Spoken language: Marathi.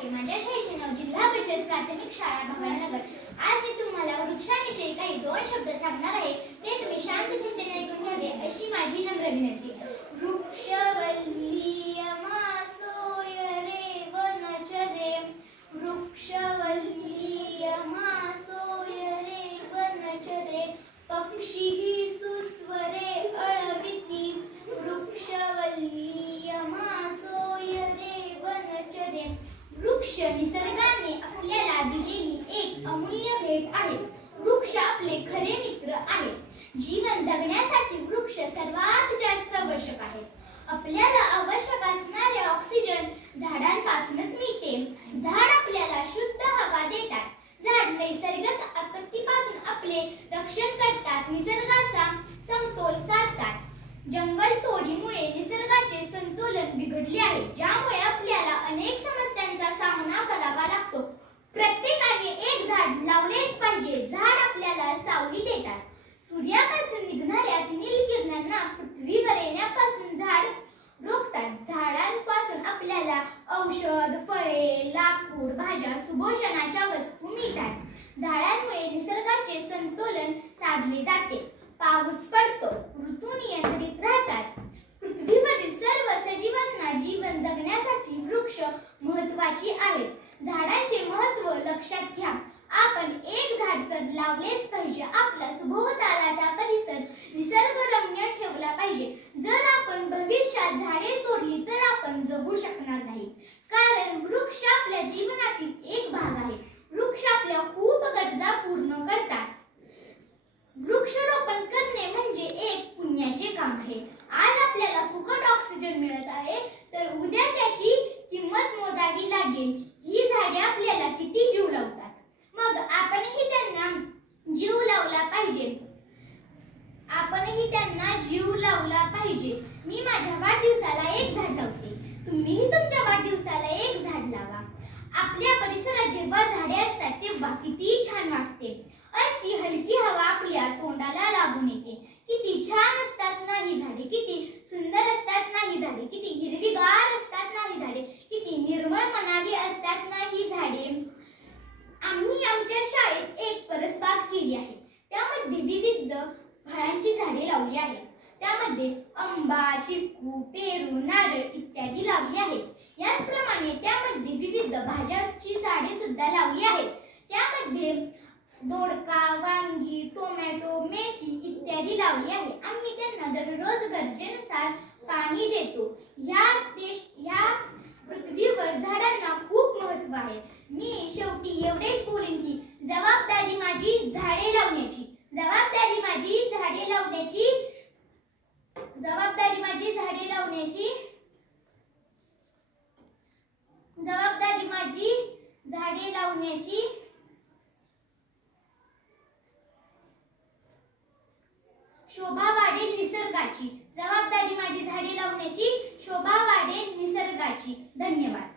आहे. माझ्या शाळेचे नाव जिल्हा परिषद प्राथमिक शाळा भवानीनगर. आज मी तुम्हाला वृक्षांविषयी काही 2 शब्द सांगणार आहे. ते तुम्ही शांत चित्ताने ऐकून घ्यावे अशी माझी नम्र विनंती. वृक्षवल्लीय मासोय रे वनचरे, वृक्षवल्लीय मासोय रे वनचरे, पक्षी सुस्वरे अळविती, वृक्षवल्लीय मासोय रे वनचरे. वृक्ष निसर्गाने आपल्याला दिलेली एक अमूल्य भेट आहे. वृक्ष आपले खरे मित्र आहे. जीवन जगण्यासाठी वृक्ष सर्वात जास्त आवश्यक आहे. आपल्याला आवश्यक असणारे ऑक्सिजन झाडांपासूनच मिळते. झाड आपल्याला शुद्ध हवा देतात. झाड नैसर्गिक आपत्तीपासून आपले रक्षण करतात. निसर्गाचा समतोल साधतात. जंगल तोडीमुळे निसर्गाचे संतुलन बिघडले आहे, ज्यामुळे आपल्याला अनेक समस्यांचा सामना करावा लागतो. प्रत्येकाने एक झाड लावलेच पाहिजे. झाड आपल्याला सावली देतात. सूर्यापासून निघणाऱ्या नील किरणांना पृथ्वीवर येण्यापासून झाड रोखतात. झाडांपासून आपल्याला औषध, फळे, लाकूड, भाज्या, सुभोषणाच्या वस्तू मिळतात. झाडांमुळे निसर्गाचे संतुलन साधले जाते. पाऊस पडतो. ऋतू नियंत्रित राहतात. पृथ्वीवरील सर्व सजीवांना जीवन जगण्यासाठी वृक्ष महत्त्वाची आहेत. झाडांचे महत्त्व लक्षात घ्या. आपण एक झाड तर लावलेच पाहिजे. आपला सभोवतालचा परिसर निसर्गरम्य ठेवला पाहिजे. जर आपण भविष्यात झाडे तोडली तर आपण जगू शकणार नाही, कारण वृक्ष आपल्या जीवनातील एक भाग आहे. वृक्ष आपल्या खूप गरजा पूर्ण करतात. वृक्षारोपण करणे म्हणजे एक पुण्याचे काम आहे. आज आपल्याला फुकट ऑक्सिजन मिळत आहे, तर उद्या त्याची किंमत मोजावी लागेल. ही झाडे आपल्याला किती जीव लावतात, मग आपणही त्यांना जीव लावला पाहिजे. मी माझ्या वाढदिवसाला एक झाड लावते. तुम्हीही तुमच्या वाढदिवसाला एक झाड लावा. आपल्या परिसरात जेव्हा झाडे असतात तेव्हा किती छान वाटते. ती हलकी हवा आपल्या तोंडाला लागून येते. किती छान असतात ना ही झाडे, किती सुंदर असतात ना ही झाडे, किती हिरवीगार असतात ना ही झाडे, किती निर्मळ मनावी असतात ना ही झाडे. आम्ही आमच्या शाळेत एक परसबाग केली आहे. त्यामध्ये विविध फळांची झाडे लावली आहेत. त्यामध्ये आंबा, चिक्कू, पेरू, नारळ इत्यादी लावली आहेत. याचप्रमाणे त्यामध्ये विविध भाज्यांची झाडे सुद्धा लावली आहेत. त्यामध्ये दोडका, वांगी, टोमॅटो, मेथी इत्यादी लावली आहे. आम्ही त्यांना दररोज गरजेनुसार पाणी देतो. या पृथ्वीवर झाडांना खूप महत्त्व आहे. मी शेवटी एवढेच बोलेन की जबाबदारी माझी झाडे लावण्याची, जबाबदारी माझी झाडे लावण्याची, जबाबदारी माझी झाडे लावण्याची, जबाबदारी माझी झाडे लावण्याची, शोभा वाढेल निसर्गाची. जबाबदारी माझी झाडे लावण्याची, शोभा वाढेल निसर्गाची. धन्यवाद.